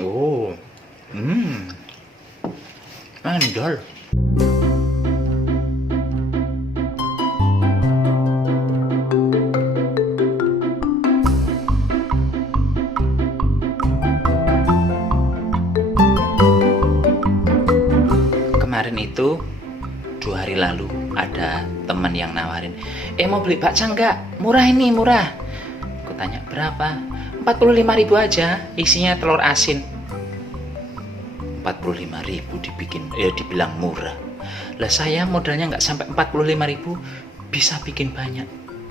Oh, hmm, mandol. Kemarin itu 2 hari lalu ada teman yang nawarin, mau beli bakso nggak? Murah ini, murah. Aku tanya berapa? 45.000 aja, isinya telur asin. 45.000 dibilang murah. Lah saya modalnya nggak sampai 45.000 bisa bikin banyak.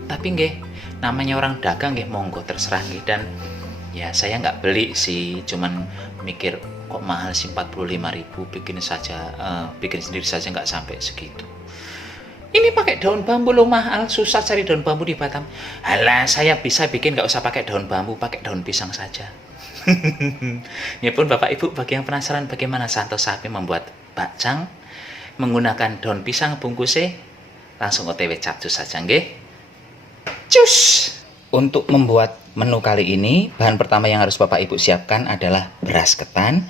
Tapi nggih, namanya orang dagang nggih, monggo terserah nggih. Dan ya saya nggak beli sih, cuman mikir kok mahal sih 45.000, bikin sendiri saja nggak sampai segitu. Ini pakai daun bambu loh, mahal, susah cari daun bambu di Batam. Alah, saya bisa bikin nggak usah pakai daun bambu, pakai daun pisang saja. Ya pun Bapak Ibu, bagi yang penasaran bagaimana Santo Sapi membuat bakcang menggunakan daun pisang bungkusnya, langsung OTW capcus saja nggih. Cus! Untuk membuat menu kali ini, bahan pertama yang harus Bapak Ibu siapkan adalah beras ketan.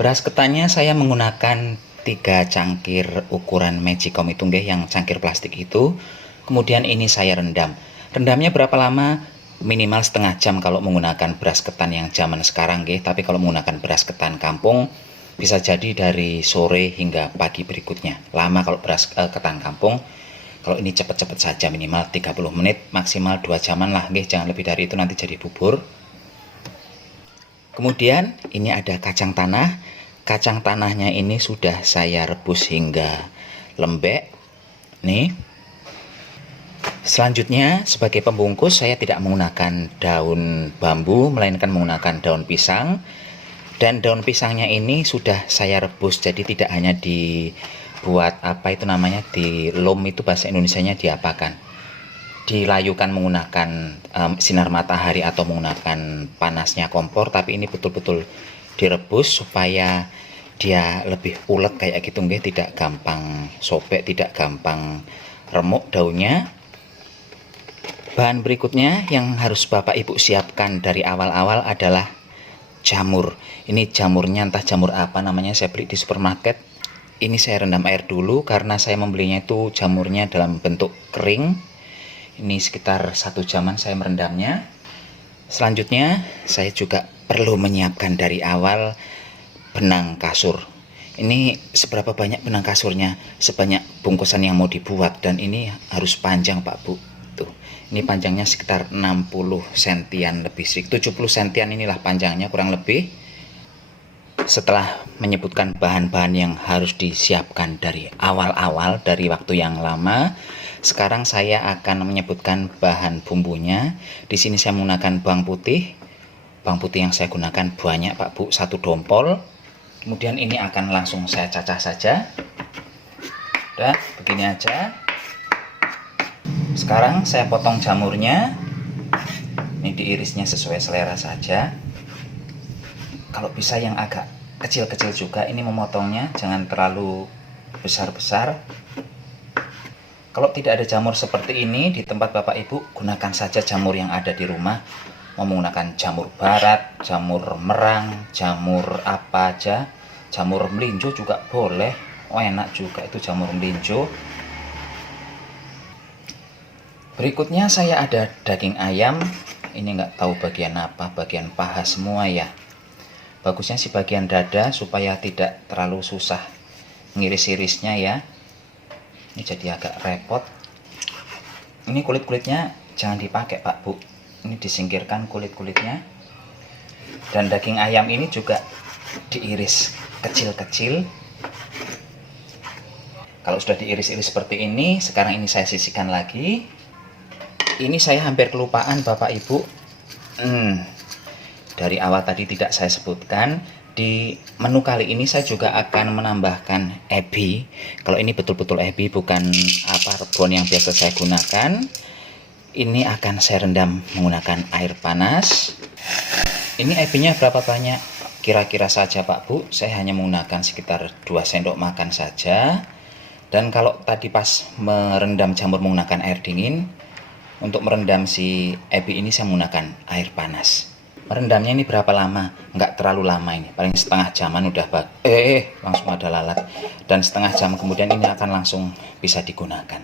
Beras ketannya saya menggunakan 3 cangkir ukuran Magicom itu nggih, yang cangkir plastik itu. Kemudian ini saya rendam. Rendamnya berapa lama? Minimal setengah jam kalau menggunakan beras ketan yang zaman sekarang nggih, tapi kalau menggunakan beras ketan kampung bisa jadi dari sore hingga pagi berikutnya. Lama kalau beras ketan kampung. Kalau ini cepet-cepet saja, minimal 30 menit, maksimal 2 jaman lah nggih, jangan lebih dari itu nanti jadi bubur. Kemudian ini ada kacang tanah. Kacang tanahnya ini sudah saya rebus hingga lembek. Nih. Selanjutnya sebagai pembungkus saya tidak menggunakan daun bambu, melainkan menggunakan daun pisang. Dan daun pisangnya ini sudah saya rebus, jadi tidak hanya dibuat apa itu namanya, di lom itu bahasa Indonesianya diapakan, dilayukan menggunakan sinar matahari atau menggunakan panasnya kompor, tapi ini betul-betul direbus supaya dia lebih ulet kayak gitu nggih, tidak gampang sobek, tidak gampang remuk daunnya. Bahan berikutnya yang harus Bapak Ibu siapkan dari awal-awal adalah jamur. Ini jamurnya entah jamur apa namanya, saya beli di supermarket. Ini saya rendam air dulu karena saya membelinya itu jamurnya dalam bentuk kering. Ini sekitar 1 jaman saya merendamnya. Selanjutnya saya juga perlu menyiapkan dari awal benang kasur. Ini seberapa banyak benang kasurnya, sebanyak bungkusan yang mau dibuat, dan ini harus panjang Pak Bu. Tuh, ini panjangnya sekitar 60 sentian lebih, 70 sentian inilah panjangnya kurang lebih. Setelah menyebutkan bahan-bahan yang harus disiapkan dari awal-awal, dari waktu yang lama, sekarang saya akan menyebutkan bahan bumbunya. Di sini saya menggunakan bawang putih. Bawang putih yang saya gunakan banyak Pak Bu, 1 dompol. Kemudian ini akan langsung saya cacah saja. Udah, begini aja. Sekarang saya potong jamurnya. Ini diirisnya sesuai selera saja. Kalau bisa yang agak kecil-kecil juga ini memotongnya, jangan terlalu besar-besar. Kalau tidak ada jamur seperti ini di tempat Bapak Ibu, gunakan saja jamur yang ada di rumah. Mau menggunakan jamur barat, jamur merang, jamur apa aja, jamur melinjo juga boleh. Oh, enak juga itu jamur melinjo. Berikutnya saya ada daging ayam. Ini nggak tahu bagian apa, bagian paha semua ya. Bagusnya sih bagian dada supaya tidak terlalu susah ngiris-irisnya ya. Ini jadi agak repot. Ini kulit-kulitnya jangan dipakai Pak Bu. Ini disingkirkan kulit-kulitnya. Dan daging ayam ini juga diiris kecil-kecil. Kalau sudah diiris-iris seperti ini, sekarang ini saya sisihkan lagi. Ini saya hampir kelupaan Bapak Ibu. Dari awal tadi tidak saya sebutkan. Di menu kali ini saya juga akan menambahkan ebi. Kalau ini betul-betul ebi, bukan rebon yang biasa saya gunakan. Ini akan saya rendam menggunakan air panas. Ini ebinya berapa banyak? Kira-kira saja Pak Bu, saya hanya menggunakan sekitar 2 sendok makan saja. Dan kalau tadi pas merendam jamur menggunakan air dingin, untuk merendam si ebi ini saya menggunakan air panas. Merendamnya ini berapa lama? Nggak terlalu lama ini, paling setengah jaman udah langsung ada lalat. Dan setengah jam kemudian ini akan langsung bisa digunakan.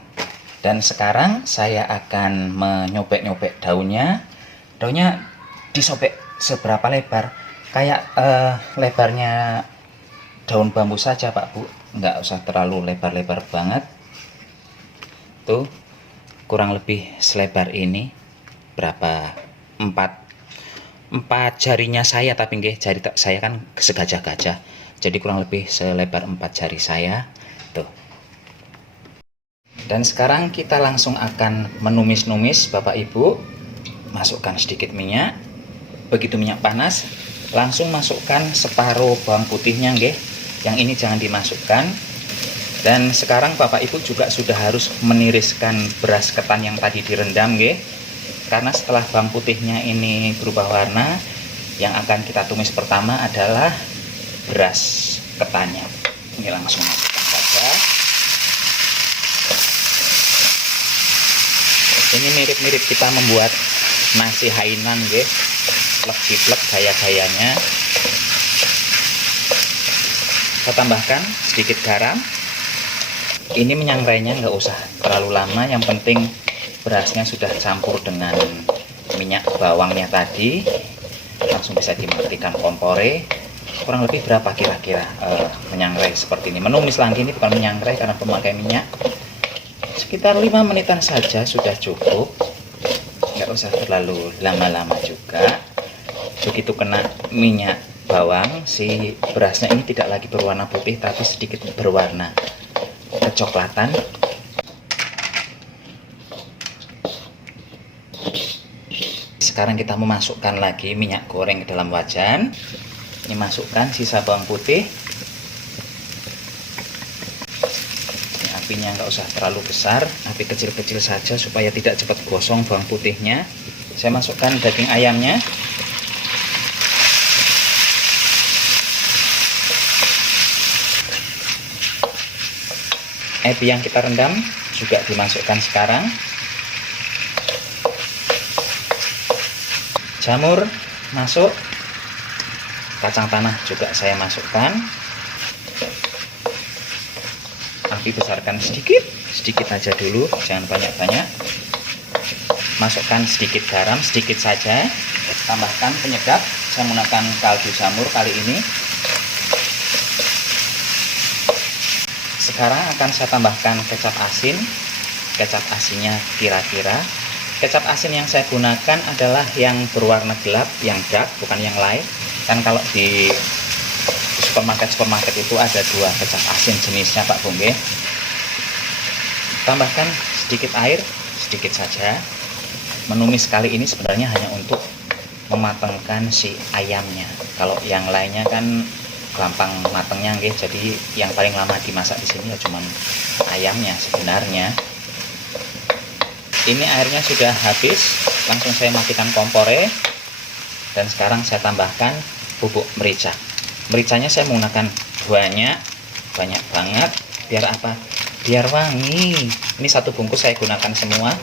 Dan sekarang saya akan menyobek-nyobek daunnya. Daunnya disobek seberapa lebar? Kayak lebarnya daun bambu saja Pak Bu, nggak usah terlalu lebar-lebar banget. Tuh, kurang lebih selebar ini. Berapa? 4 jarinya saya, tapi nggih jari saya kan segajah-gajah, jadi kurang lebih selebar 4 jari saya tuh. Dan sekarang kita langsung akan menumis-numis Bapak Ibu. Masukkan sedikit minyak. Begitu minyak panas, langsung masukkan separuh bawang putihnya nggih. Yang ini jangan dimasukkan. Dan sekarang Bapak Ibu juga sudah harus meniriskan beras ketan yang tadi direndam nggih. Karena setelah bawang putihnya ini berubah warna, yang akan kita tumis pertama adalah beras ketannya. Ini langsung masukkan saja. Ini mirip-mirip kita membuat nasi Hainan nggih. Plek-plek gaya-gayanya. Saya tambahkan sedikit garam. Ini menyangrainya nggak usah terlalu lama, yang penting berasnya sudah campur dengan minyak bawangnya tadi. Langsung bisa dimatikan kompore. Kurang lebih berapa kira-kira menyangrai seperti ini? Menumis lagi, ini bukan menyangrai karena pemakai minyak. Sekitar 5 menitan saja sudah cukup, nggak usah terlalu lama-lama juga. Begitu kena minyak bawang, si berasnya ini tidak lagi berwarna putih tapi sedikit berwarna kecoklatan. Sekarang kita memasukkan lagi minyak goreng ke dalam wajan. Ini masukkan sisa bawang putih. Ini apinya nggak usah terlalu besar, api kecil-kecil saja supaya tidak cepat gosong bawang putihnya. Saya masukkan daging ayamnya. Ebi yang kita rendam juga dimasukkan sekarang. Jamur masuk. Kacang tanah juga saya masukkan. Api besarkan sedikit, sedikit aja dulu, jangan banyak-banyak. Masukkan sedikit garam, sedikit saja. Tambahkan penyedap, saya menggunakan kaldu jamur kali ini. Sekarang akan saya tambahkan kecap asin. Kecap asinnya kira-kira. Kecap asin yang saya gunakan adalah yang berwarna gelap, yang dark, bukan yang light. Kan kalau di supermarket itu ada 2 kecap asin jenisnya Pak Bungge. Tambahkan sedikit air, sedikit saja. Menumis kali ini sebenarnya hanya untuk mematangkan si ayamnya. Kalau yang lainnya kan gampang matangnya nggih, jadi yang paling lama dimasak di sini ya cuman ayamnya sebenarnya. Ini airnya sudah habis, langsung saya matikan kompore. Dan sekarang saya tambahkan bubuk merica. Mericanya saya menggunakan banyak banget. Biar apa? Biar wangi. Ini 1 bungkus saya gunakan semua.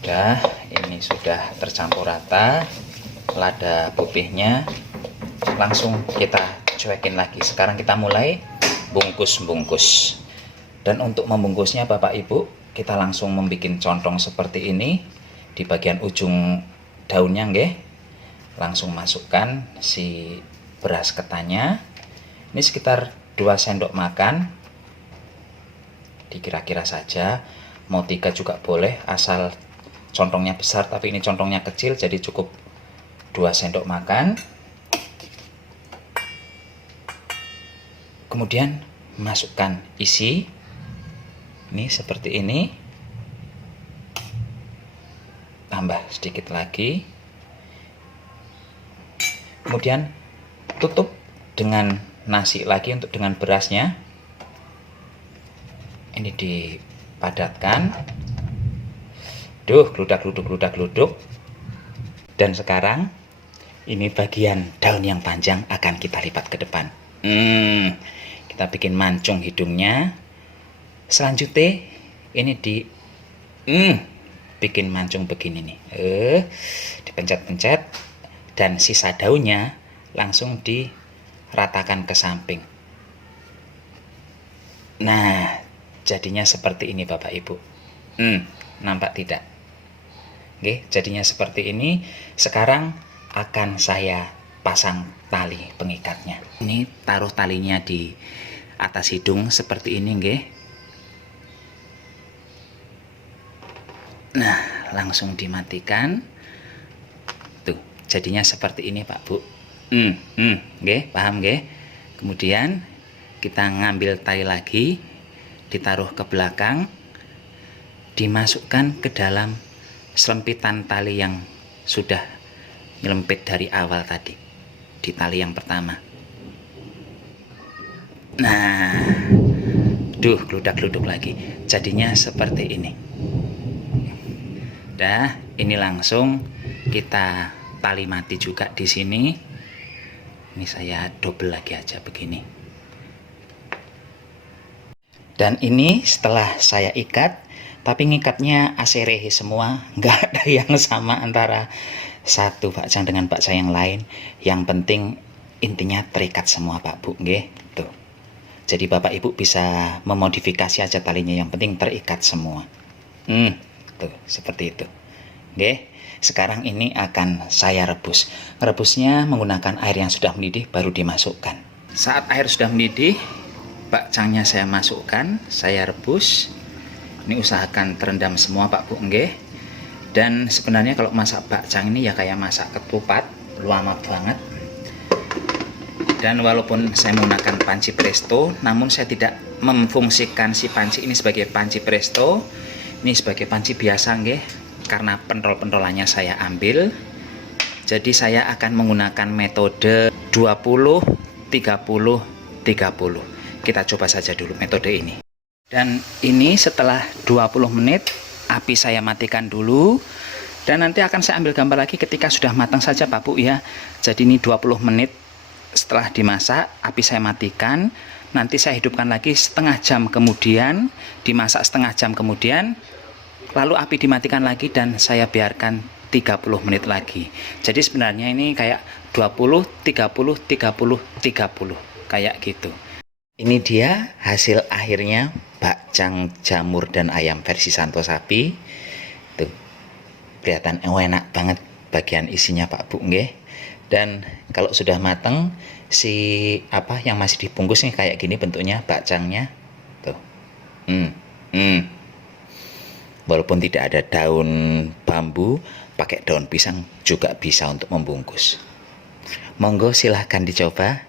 Udah, ini sudah tercampur rata lada putihnya. Langsung kita cuekin lagi. Sekarang kita mulai bungkus-bungkus. Dan untuk membungkusnya Bapak Ibu, kita langsung membuat contong seperti ini. Di bagian ujung daunnya nggih. Langsung masukkan si beras ketannya. Ini sekitar 2 sendok makan. Dikira-kira saja. Mau 3 juga boleh, asal contongnya besar, tapi ini contongnya kecil jadi cukup 2 sendok makan. Kemudian masukkan isi. Ini seperti ini. Tambah sedikit lagi. Kemudian tutup dengan nasi lagi untuk dengan berasnya. Ini dipadatkan. Gludak-gluduk. Dan sekarang ini bagian daun yang panjang akan kita lipat ke depan. Kita bikin mancung hidungnya. Selanjutnya ini bikin mancung begini nih. Dipencet-pencet dan sisa daunnya langsung diratakan ke samping. Nah, jadinya seperti ini Bapak Ibu. Nampak tidak? Oke, jadinya seperti ini. Sekarang akan saya pasang tali pengikatnya. Ini taruh talinya di atas hidung seperti ini, nggih. Nah, langsung dimatikan. Tuh, jadinya seperti ini, Pak Bu. Nggih, paham nggih? Kemudian kita ngambil tali lagi, ditaruh ke belakang, dimasukkan ke dalam selempitan tali yang sudah nyelempit dari awal tadi, di tali yang pertama. Nah, geludak-geluduk lagi, jadinya seperti ini. Dah, ini langsung kita tali mati juga di sini. Ini saya double lagi aja begini. Dan ini setelah saya ikat, tapi ngikatnya aserehe semua, nggak ada yang sama antara satu bakcang dengan bakcang yang lain. Yang penting intinya terikat semua Pak Bu, nggih. Tuh. Jadi Bapak Ibu bisa memodifikasi aja talinya, yang penting terikat semua. Tuh, seperti itu. Nggih. Sekarang ini akan saya rebus. Rebusnya menggunakan air yang sudah mendidih baru dimasukkan. Saat air sudah mendidih, bakcangnya saya masukkan, saya rebus. Ini usahakan terendam semua Pak Bu, nggih. Dan sebenarnya kalau masak bakcang ini ya kayak masak ketupat, lama banget. Dan walaupun saya menggunakan panci presto, namun saya tidak memfungsikan si panci ini sebagai panci presto. Ini sebagai panci biasa, nggih. Karena pentol-pentolannya saya ambil. Jadi saya akan menggunakan metode 20 30 30. Kita coba saja dulu metode ini. Dan ini setelah 20 menit api saya matikan dulu, dan nanti akan saya ambil gambar lagi ketika sudah matang saja Pak Bu ya. Jadi ini 20 menit setelah dimasak, api saya matikan. Nanti saya hidupkan lagi setengah jam kemudian, dimasak setengah jam kemudian, lalu api dimatikan lagi dan saya biarkan 30 menit lagi. Jadi sebenarnya ini kayak 20 30 30 30 kayak gitu. Ini dia hasil akhirnya bakcang jamur dan ayam versi Santo Sapi. Tuh, kelihatan enak banget bagian isinya Pak Bu, nggih. Dan kalau sudah mateng, si apa yang masih dibungkus nih kayak gini bentuknya bakcangnya. Tuh. Walaupun tidak ada daun bambu, pakai daun pisang juga bisa untuk membungkus. Monggo silahkan dicoba.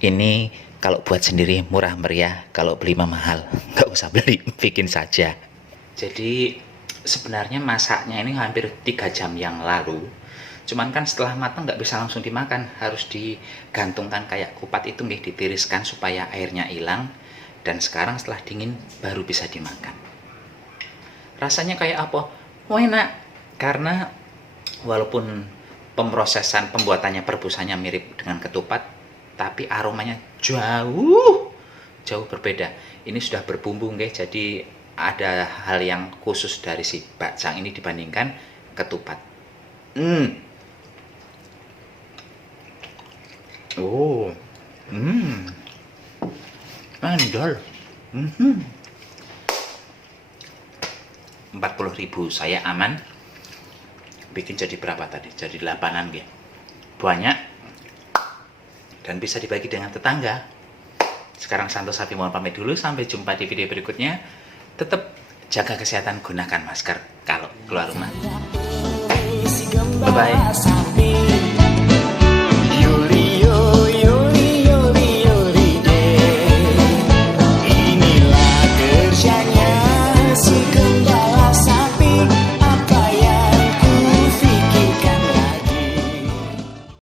Ini kalau buat sendiri murah meriah, kalau beli mahal, nggak usah beli, bikin saja. Jadi sebenarnya masaknya ini hampir 3 jam yang lalu. Cuman kan setelah matang nggak bisa langsung dimakan, harus digantungkan kayak kupat itu nih, ditiriskan supaya airnya hilang. Dan sekarang setelah dingin baru bisa dimakan. Rasanya kayak apa? Enak, karena walaupun pemrosesan pembuatannya perebusannya mirip dengan ketupat, tapi aromanya jauh berbeda. Ini sudah berbumbu nggih, jadi ada hal yang khusus dari si bakcang ini dibandingkan ketupat. Mandol. 40.000 saya aman. Bikin jadi berapa tadi? Jadi 8-an nggih. Banyak. Dan bisa dibagi dengan tetangga. Sekarang Santo Sapi mohon pamit dulu, sampai jumpa di video berikutnya. Tetap jaga kesehatan, gunakan masker kalau keluar rumah. Bye bye.